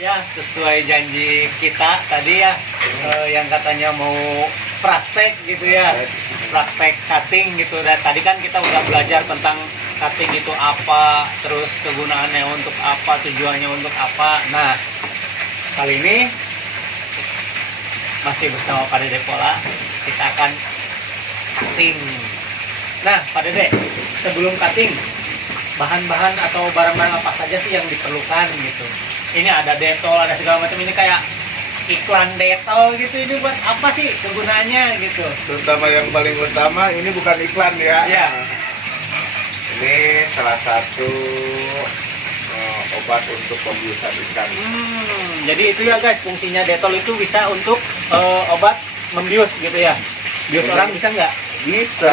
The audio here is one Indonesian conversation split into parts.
Ya, sesuai janji kita tadi ya, yang katanya mau praktek gitu ya, praktek cutting gitu. Dan tadi kan kita udah belajar tentang cutting itu apa, terus kegunaannya untuk apa, tujuannya untuk apa. Nah, kali ini masih bersama Pak Dede Pola, kita akan cutting. Nah, Pak Dede, sebelum cutting, bahan-bahan atau barang-barang apa saja sih yang diperlukan gitu? Ini ada detol, ada segala macam, ini kayak iklan detol gitu. Ini buat apa sih kegunaannya gitu? Terutama yang paling utama, ini bukan iklan ya. Iya. Ini salah satu obat untuk pembiusan ikan. Jadi itu ya guys, fungsinya detol itu bisa untuk obat membius gitu ya. Bius Ini- orang bisa nggak? Bisa.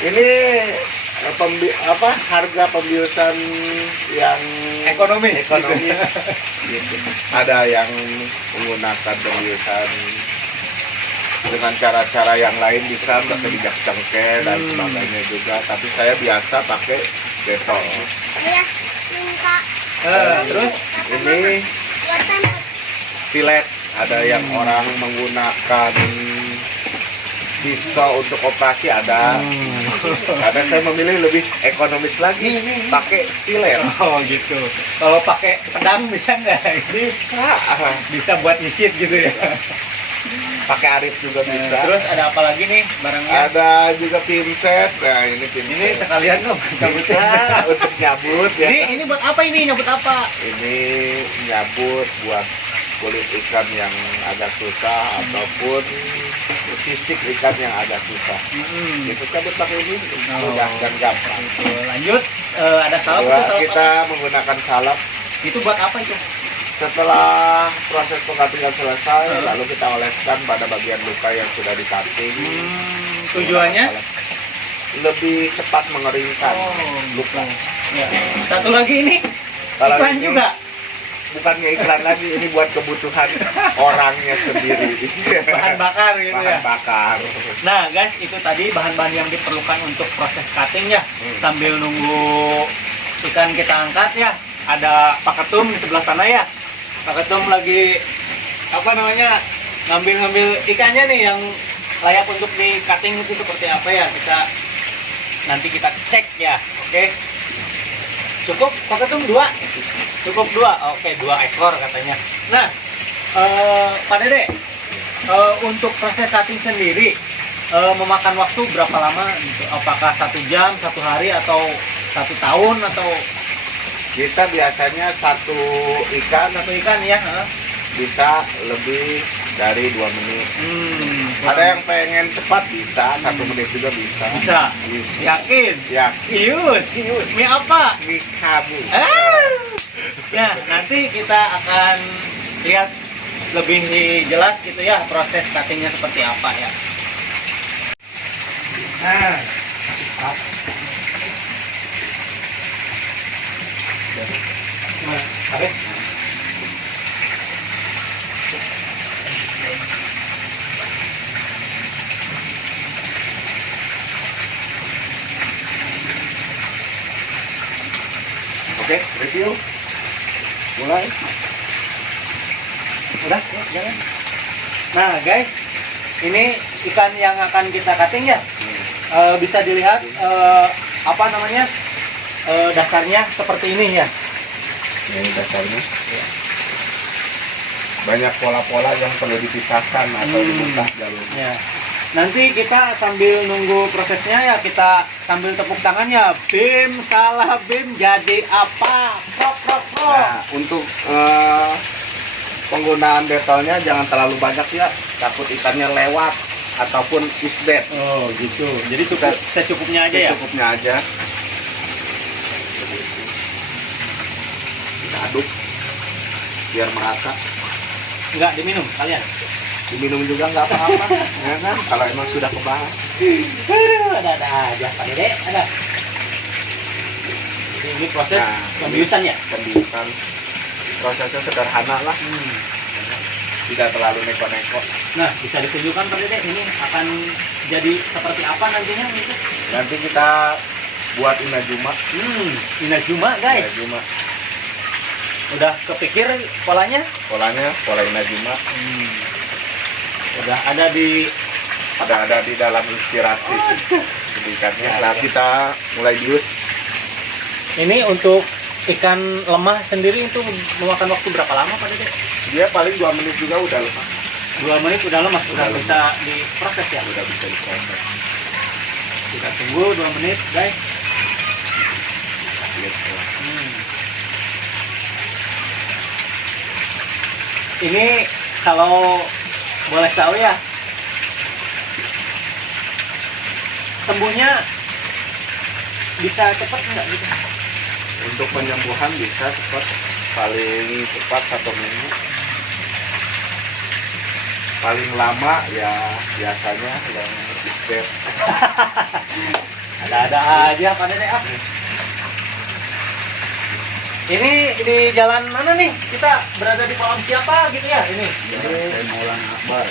Ini harga pembiusan yang Ekonomis. ekonomis. Gitu. Ada yang menggunakan pembiusan dengan cara-cara yang lain, bisa pakai minyak cengkeh dan sebagainya juga. Tapi saya biasa pakai detol. Iya, minta Terus Ini buatan silet. Ada yang orang menggunakan pistol untuk operasi, ada. Karena saya memilih lebih ekonomis lagi, pakai silet. Oh gitu. Kalau pakai pedang bisa nggak? Bisa. Bisa buat nyisit gitu ya. Pakai arit juga bisa. Terus ada apa lagi nih barangnya? Ada juga pinset. Nah, ini Ini pinset. sekalian dong. Bisa untuk nyabut ya. Ini buat apa ini? Nyabut apa? Ini nyabut buat kulit ikan yang agak susah ataupun sisik ikan yang agak susah. Itu cabut pakai ini mudah dan gampang. Lanjut, ada salep Kedua, itu, salep kita apa? menggunakan salep. Itu buat apa itu? Setelah proses penggantian selesai, lalu kita oleskan pada bagian luka yang sudah di-cutting. Tujuannya? Lebih cepat mengeringkan luka. Ya. Satu lagi ini Kalau iklan ini juga. bukannya iklan lagi, ini buat kebutuhan orangnya sendiri. Bahan bakar gitu Bahan ya. bakar. Nah guys, itu tadi bahan-bahan yang diperlukan untuk proses cutting ya. Sambil nunggu ikan kita angkat ya, ada Pak Ketum di sebelah sana ya. Pak Ketum lagi apa namanya, ngambil ikannya nih yang layak untuk di cutting itu seperti apa ya. Nanti kita cek ya. Oke, cukup Pak Ketum 2? Cukup 2? Oke, 2 ekor katanya. Nah, Pak Dede, untuk proses cutting sendiri memakan waktu berapa lama gitu? Apakah 1 jam, 1 hari, atau 1 tahun, atau Kita biasanya satu ikan satu ikan ya? bisa lebih dari 2 menit. Ada yang pengen cepat bisa, 1 menit juga bisa. Bisa. Bisa. Yakin? Ya, Cius. Cius. Ini apa? mie kabu. Ya, nanti kita akan lihat lebih jelas gitu ya proses cuttingnya seperti apa ya. Nah, oke. Oke, review. Mulai. Udah, ya, jalan. Nah, guys, ini ikan yang akan kita cutting ya. Bisa dilihat apa namanya, dasarnya seperti ini ya. Ini dasarnya. Banyak pola-pola yang perlu dipisahkan atau dibuka jalurnya. Ya. Nanti kita sambil nunggu prosesnya ya, kita sambil tepuk tangan ya. Bim salah bim jadi apa? Prok prok prok. Nah, untuk penggunaan detolnya jangan terlalu banyak ya, takut ikannya lewat ataupun isbet. Oh gitu. Jadi cukup secukupnya aja ya. Secukupnya aja. Kita aduk biar merata. Enggak diminum kalian. Diminum juga nggak apa-apa, ya kan? Kalau emang sudah kebahas. Aduh, ada aja Pak Dede, ada. Jadi ini proses Nah, pembiusan ya. Pembiusan. Prosesnya sederhana lah, tidak terlalu neko-neko. Nah, bisa ditunjukkan Pak Dede, ini akan jadi seperti apa nantinya gitu. Nanti kita buat inajuma. Inajuma guys. Inajuma. Udah kepikir polanya? Pola Inajuma Udah ada di ada di dalam inspirasi ikannya. Nah, kita mulai bius. ini untuk ikan lemah sendiri itu memakan waktu berapa lama Pak Dede? Dia paling 2 menit juga udah lepas. 2 menit udah lemas, udah Udah bisa diproses ya? Udah bisa diproses. Kita tunggu 2 menit guys. Gitu. Ini kalau boleh tahu ya, sembuhnya bisa cepat nggak gitu? Untuk penyembuhan bisa cepat, paling cepat 1 minggu. Paling lama ya biasanya yang iskep. Ada-ada aja Pak Dede. Ini di jalan mana nih? Kita berada di kolam siapa gitu ya ini? Saya Maulana Akbar.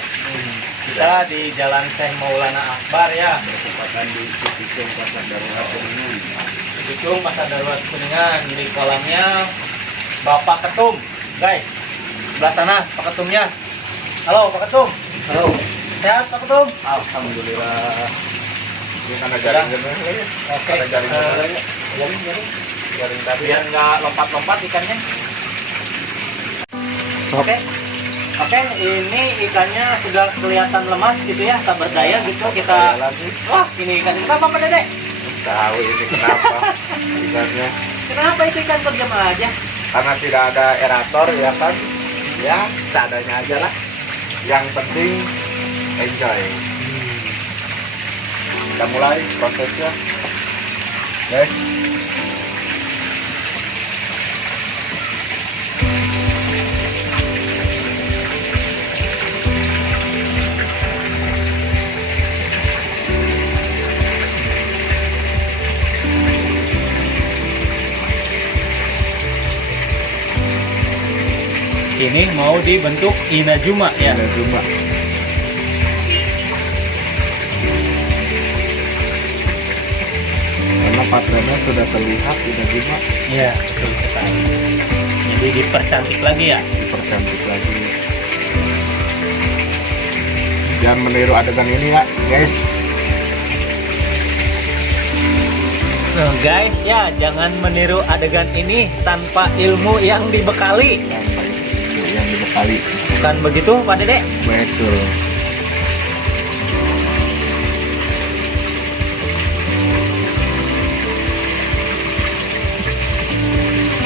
Kita di Jalan Syekh Maulana Akbar ya. Bertepatan di Citicung Pasar Darurat Kuningan. Citicung Pasar Darurat Kuningan, di kolamnya Bapak Ketum, guys. Sebelah sana Pak Ketumnya. Halo Pak Ketum. Halo. Sehat Pak Ketum? Alhamdulillah. Ini kan ada jaring gini. Oke. Ada jaring gini. Jaring. Jaring tadi. Biar nggak lompat-lompat ikannya. Oke. Oke, ini ikannya sudah kelihatan lemas gitu ya, tak berdaya gitu. Kita lagi. wah, ini ikan kenapa Pak Dede? Tahu ini kenapa ikannya? Kenapa itu ikan terjam aja? Karena tidak ada aerator ya kan? Ya seadanya aja lah. Yang penting enjoy. Kita mulai prosesnya. Guys. Ini mau dibentuk Inajuma ya. Inajuma. Karena patternnya sudah terlihat Inajuma. Iya, betul sekali. Jadi dipercantik lagi ya. Dipercantik lagi. Jangan meniru adegan ini ya, guys. Nah, guys ya, jangan meniru adegan ini tanpa ilmu yang dibekali. Yang dibekali. Bukan begitu, Pak Dede? Betul.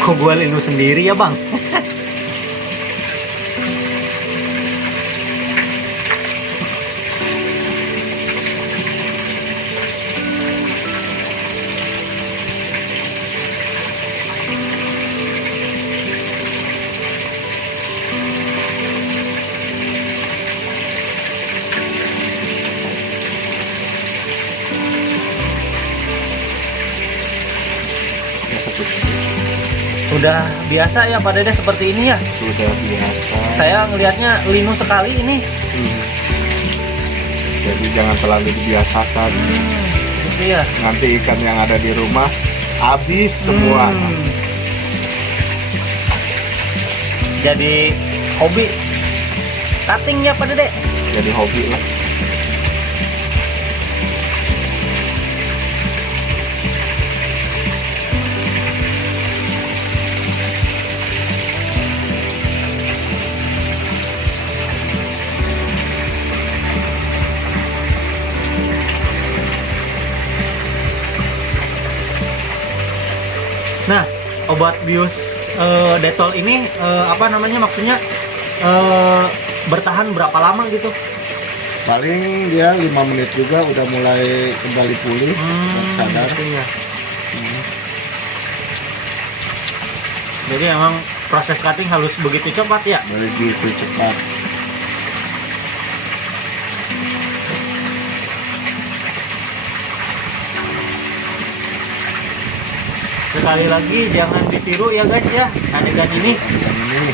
Kok gua linu sendiri ya, Bang? Sudah biasa ya Pak Dede seperti ini ya? Sudah biasa. Saya ngelihatnya linu sekali ini. Jadi jangan terlalu dibiasakan. Gitu ya. Nanti ikan yang ada di rumah habis semua. Jadi hobi cuttingnya Pak Dede. Jadi hobi lah. Nah, obat bius Detol ini apa namanya maksudnya bertahan berapa lama gitu? Paling dia 5 menit juga udah mulai kembali pulih, sadar. Gitu ya. Jadi emang proses cutting harus begitu cepat ya? Begitu cepat. Sekali lagi jangan ditiru ya guys ya adegan ini.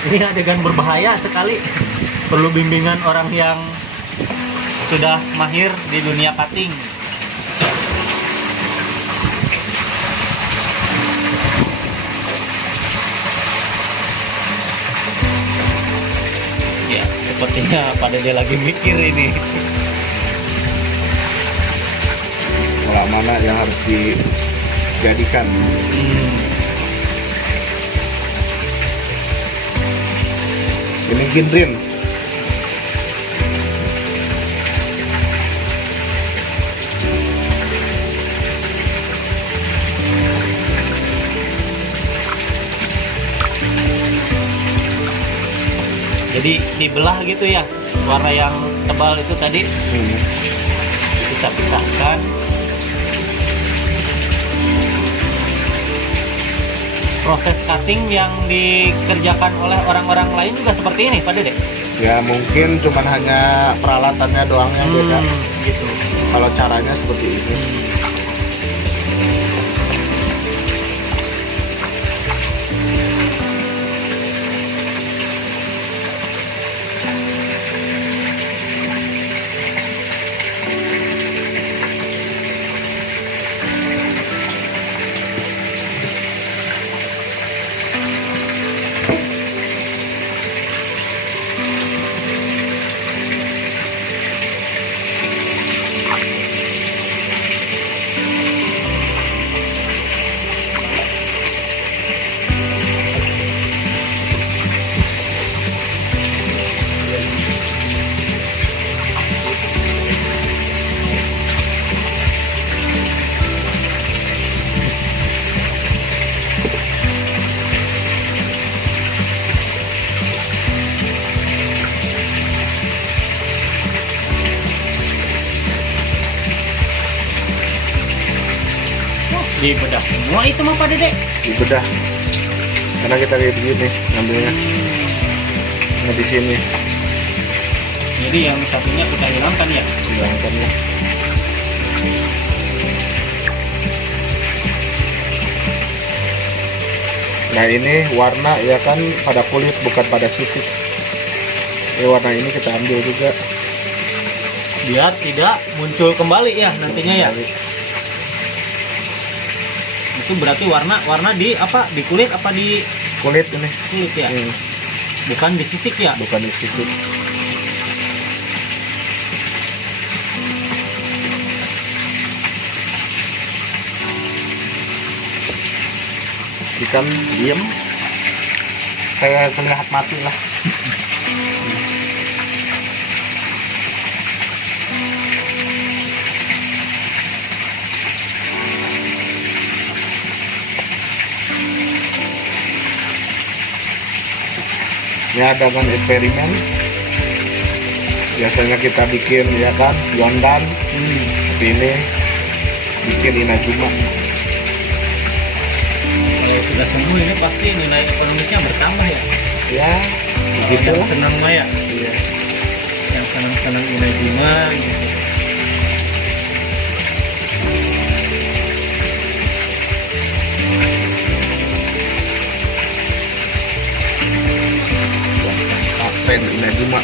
Ini adegan berbahaya sekali. Perlu bimbingan orang yang sudah mahir di dunia cutting. Ya, sepertinya Pak Dede lagi mikir ini. Pola mana yang harus dijadikan. Ini ginrin. Jadi dibelah gitu ya, warna yang tebal itu tadi kita pisahkan. Proses cutting yang dikerjakan oleh orang-orang lain juga seperti ini Pak Dede? Ya mungkin cuman hanya peralatannya doang yang beda. Gitu. Kalau caranya seperti ini. Dibedah semua itu mah Pak Dede? Dibedah. Karena kita kayak begini ngambilnya. Nah di sini Jadi yang satunya kita hilangkan ya? hilangkannya. Nah ini warna ya kan pada kulit bukan pada sisik. Warna ini kita ambil juga. Biar tidak muncul kembali ya nantinya ya? Itu berarti warna di apa? Di kulit apa di Kulit ini. kulit ya? Bukan di sisik ya? Bukan di sisik. Ikan diem kayak terlihat mati lah. Ini ada kan eksperimen. Biasanya kita bikin ya kan Yondan, tapi ini bikin Inajuma. Kalau sudah sembuh ini pasti nilai ekonomisnya bertambah ya? Ya, begitu Yang lah. senang mah ya? Iya. Yang senang-senang Inajuma gitu. Kapten Inajuma.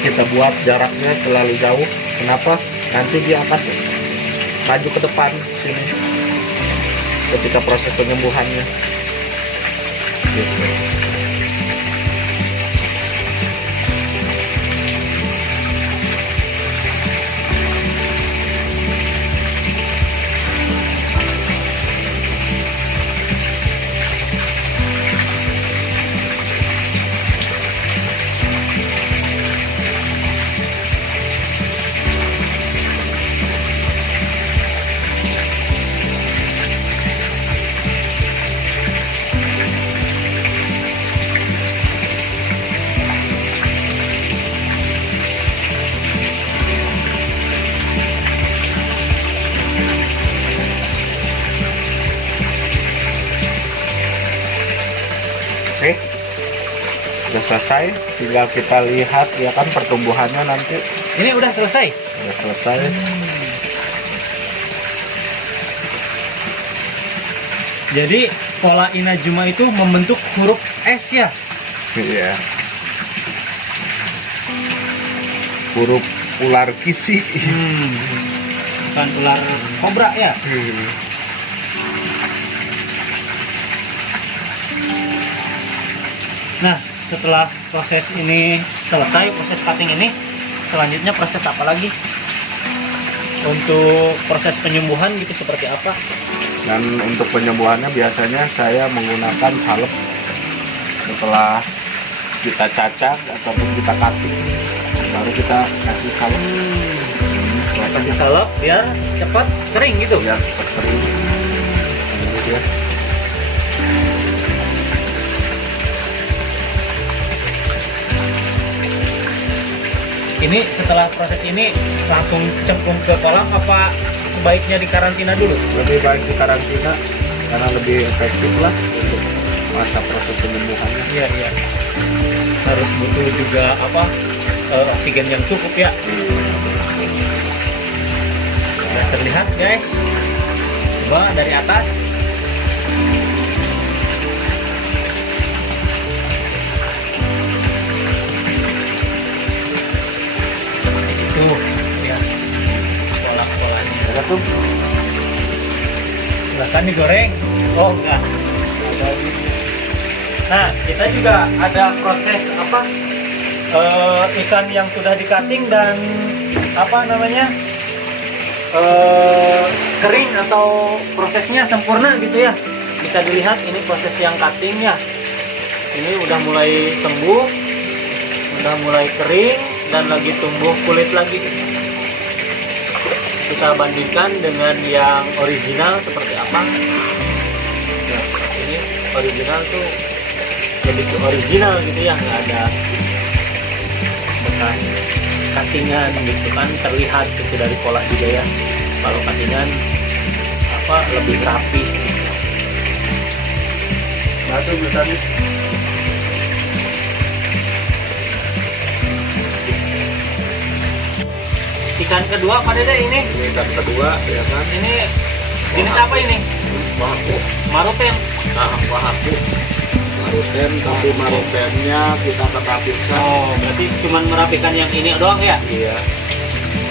Kita buat jaraknya terlalu jauh. Kenapa? Nanti dia akan maju ke depan sini ketika proses penyembuhannya. Gitu. Udah selesai, tinggal kita lihat ya kan pertumbuhannya nanti. Ini udah selesai. Udah selesai. Jadi pola Inajuma itu membentuk huruf S ya. Iya. Huruf ular kisi. Bukan ular kobra ya. Nah, setelah proses ini selesai, proses cutting ini, selanjutnya proses apa lagi? Untuk proses penyembuhan gitu seperti apa? Dan untuk penyembuhannya biasanya saya menggunakan salep. Setelah kita cacah ataupun kita cutting, baru kita kasih salep. Kasih salep biar cepat kering gitu. Biar cepat kering. Ini dia. Ini setelah proses ini langsung cemplung ke kolam apa sebaiknya dikarantina dulu? Lebih baik di karantina karena lebih efektif lah untuk masa proses penyembuhannya. Iya, iya. Harus butuh juga apa? Oksigen yang cukup ya. Nah, terlihat guys. Coba dari atas. Tuh, ya. Pola-polanya. Ada tuh. Silahkan digoreng. Oh enggak. Nah, kita juga ada proses apa? Ikan yang sudah di cutting dan apa namanya? Kering atau prosesnya sempurna gitu ya. Bisa dilihat ini proses yang cutting ya. Ini udah mulai sembuh, udah mulai kering dan lagi tumbuh kulit lagi. Kita bandingkan dengan yang original seperti apa. Nah, ini original tuh lebih ke original gitu ya, nggak ada bekas cuttingan gitu kan, terlihat gitu dari pola juga ya. Kalau cuttingan apa lebih rapi. Nah tuh tadi. Ikan kedua Pak Dede ini. Ini ikan kedua ya kan. Ini jenis apa ini? Wahaku. Maruten. Nah, wahaku. Maruten, tapi marutennya kita rapikan. Oh, berarti cuman merapikan yang ini doang ya? Iya.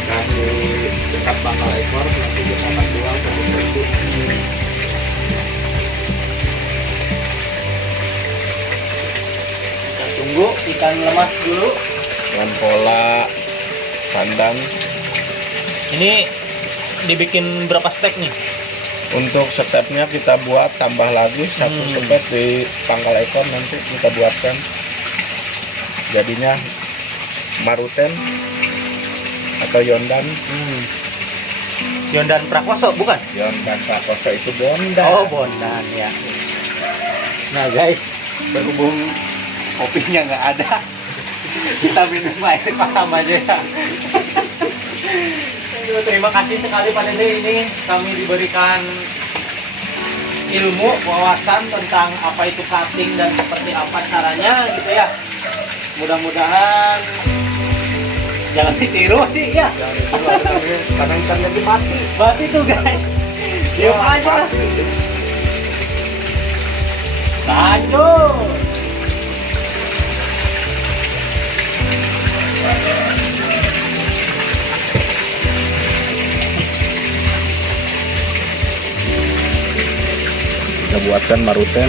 Dan di dekat pangkal ekor nanti kita akan jual satu-satu. Kita tunggu ikan lemas dulu. Dengan pola sandang. Ini dibikin berapa step nih? Untuk stepnya kita buat tambah lagi satu step di pangkal ekor, nanti kita buatkan jadinya maruten atau yondan. Yondan Prakoso bukan? Yondan prakoso itu bondan. Oh, bondan ya. Nah guys, berhubung kopinya nggak ada, kita minum air paham aja ya. Aduh, terima kasih sekali Pak Dede, ini kami diberikan ilmu, wawasan tentang apa itu cutting dan seperti apa caranya gitu ya. Mudah-mudahan jangan ditiru sih ya. Jangan ditiru, karena ikan lagi mati. Mati tuh guys. Diam aja. Lanjut. Kita buatkan maruten.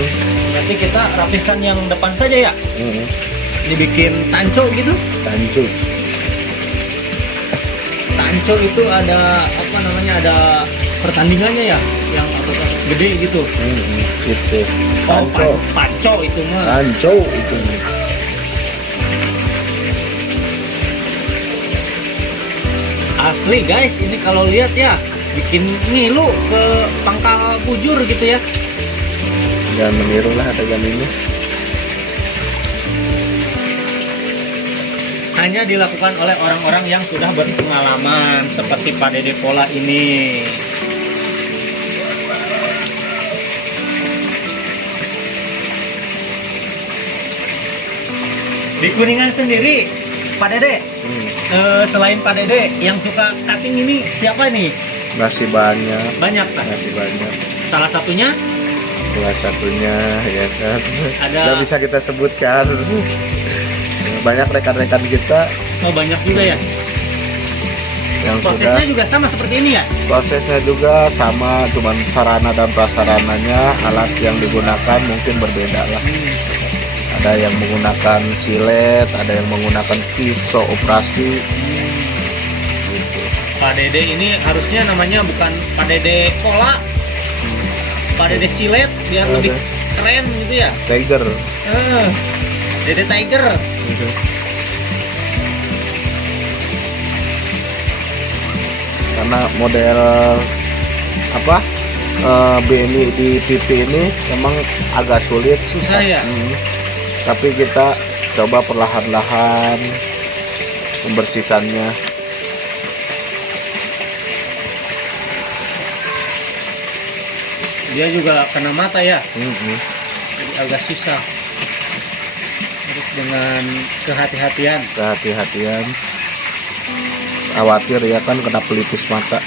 Nanti kita rapihkan yang depan saja ya. Dibikin tanco gitu. Tancu. Tanco itu ada apa namanya, ada pertandingannya ya, yang apa gede gitu. Gitu. Oh, Tanco. panco itu mah. Tanco itu. Asli guys, ini kalau lihat ya, bikin ngilu ke pangkal bujur gitu ya. Jangan meniru lah adegan ini. Hanya dilakukan oleh orang-orang yang sudah berpengalaman seperti Pak Dede Pola ini. Di Kuningan sendiri, Pak Dede, selain Pak Dede yang suka cutting ini siapa nih? Masih banyak, Banyak Pak. masih banyak. Salah satunya Salah satunya ya kan. Ada- Nggak bisa kita sebutkan. Banyak rekan-rekan kita oh, banyak juga ya. yang Prosesnya sudah juga sama seperti ini ya. prosesnya juga sama, cuman sarana dan prasarananya, alat yang digunakan mungkin berbeda lah. Ada yang menggunakan silet, ada yang menggunakan pisau operasi. Gitu. Pak Dede ini harusnya namanya bukan Pak Dede Pola, Pak Dede Silet biar Ada. lebih keren gitu ya. Tiger. Dede Tiger. Gitu. Karena model apa BNI di pipi ini memang agak sulit. Susah ya. Tapi kita coba perlahan-lahan membersihkannya. Dia juga kena mata ya. Mhm. Jadi agak susah. Terus dengan kehati-hatian. Kehati-hatian, khawatir ya kan kena pelipis mata.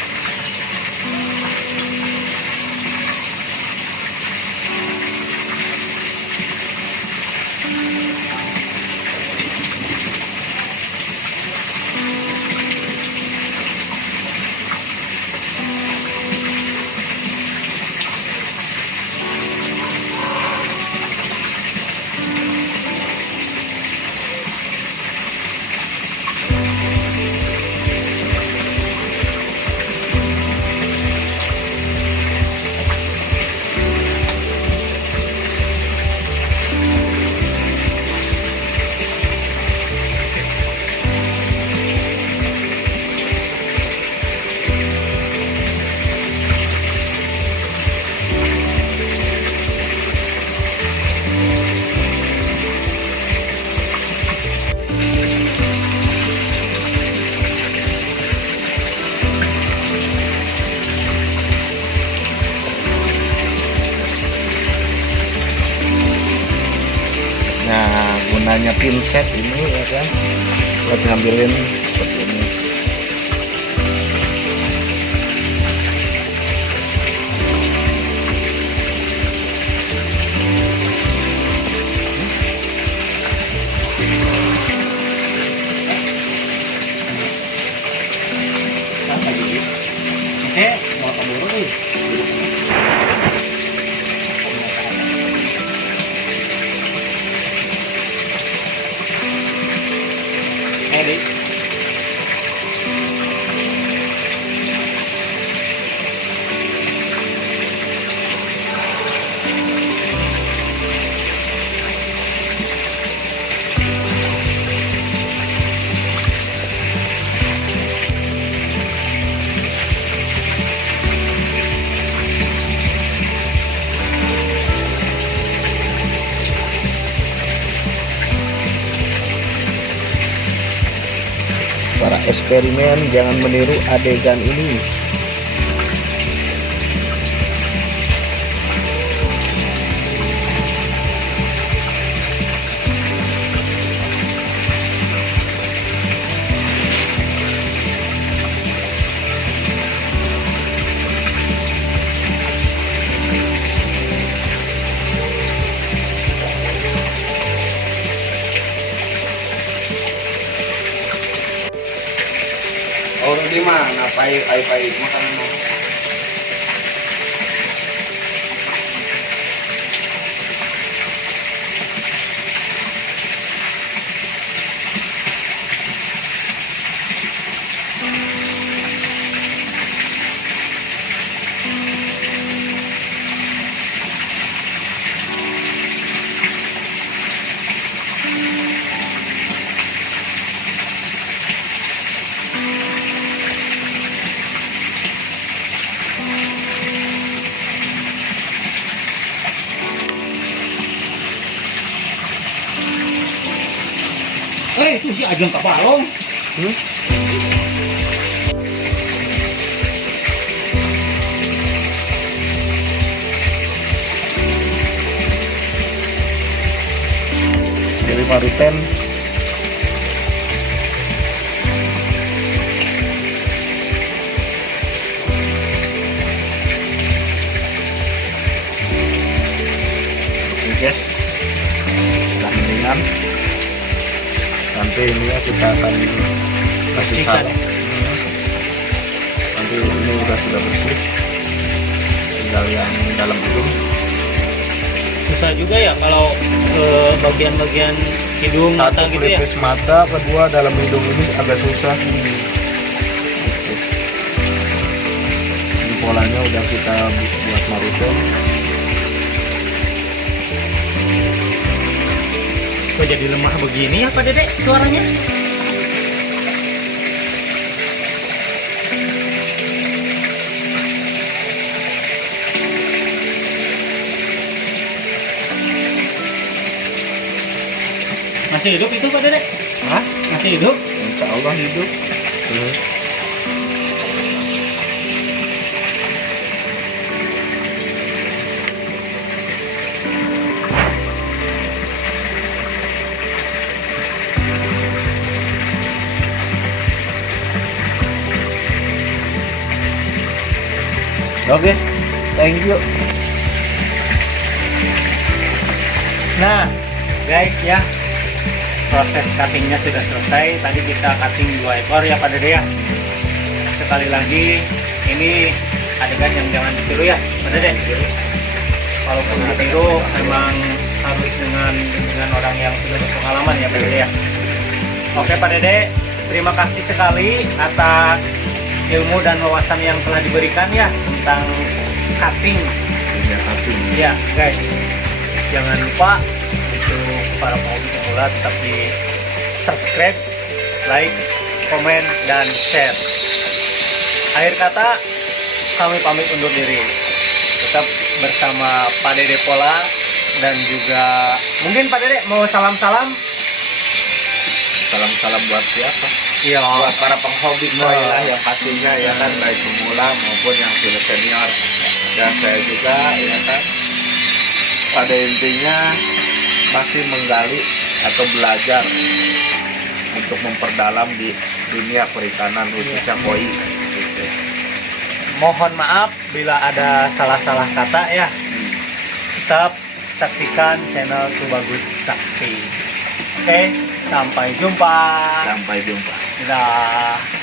Nah, gunanya pinset ini ya kan, buat ngambilin seperti ini. Oke, mau keburu nih. Edi. Para eksperimen jangan meniru adegan ini. Orang di mana? Pahit makanan apa? Itu si Ajeng Kapalong. Dari Maruten guys, udah mendingan. Nanti ini ya kita akan kasih Bersihkan. salep. Nanti ini sudah bersih, tinggal yang dalam hidung. Susah juga ya kalau bagian-bagian hidung Satu mata gitu ya. pelipis mata, kedua dalam hidung ini agak susah. Ini polanya udah kita buat marusen. Kok jadi lemah begini ya Pak Dedek suaranya? Masih hidup itu Pak Dedek? Hah? Masih hidup? Insya Allah hidup. Oke, thank you. Nah, guys ya, proses cuttingnya sudah selesai. Tadi kita cutting 2 ekor ya Pak Dede ya. Sekali lagi, ini adegan yang jangan ditiru ya Pak Dede. Kalau ditiru memang harus dengan orang yang sudah berpengalaman ya Pak Dede ya. Oke Pak Dede, terima kasih sekali atas ilmu dan wawasan yang telah diberikan ya tentang cutting. Ya, tapi Iya guys, jangan lupa untuk para pehobi pemula tetap di subscribe, like, komen, dan share. Akhir kata, kami pamit undur diri. Tetap bersama Pak Dede Pola dan juga mungkin Pak Dede mau salam-salam. salam-salam buat siapa? Iya. Buat para penghobi koi lah yang pastinya ya kan, baik pemula maupun yang sudah senior. Dan saya juga ya kan, pada intinya masih menggali atau belajar untuk memperdalam di dunia perikanan khususnya koi. Gitu. Mohon maaf bila ada salah-salah kata ya. Tetap saksikan channel Tubagus Sakti. Oke, sampai jumpa. Sampai jumpa. Dadah.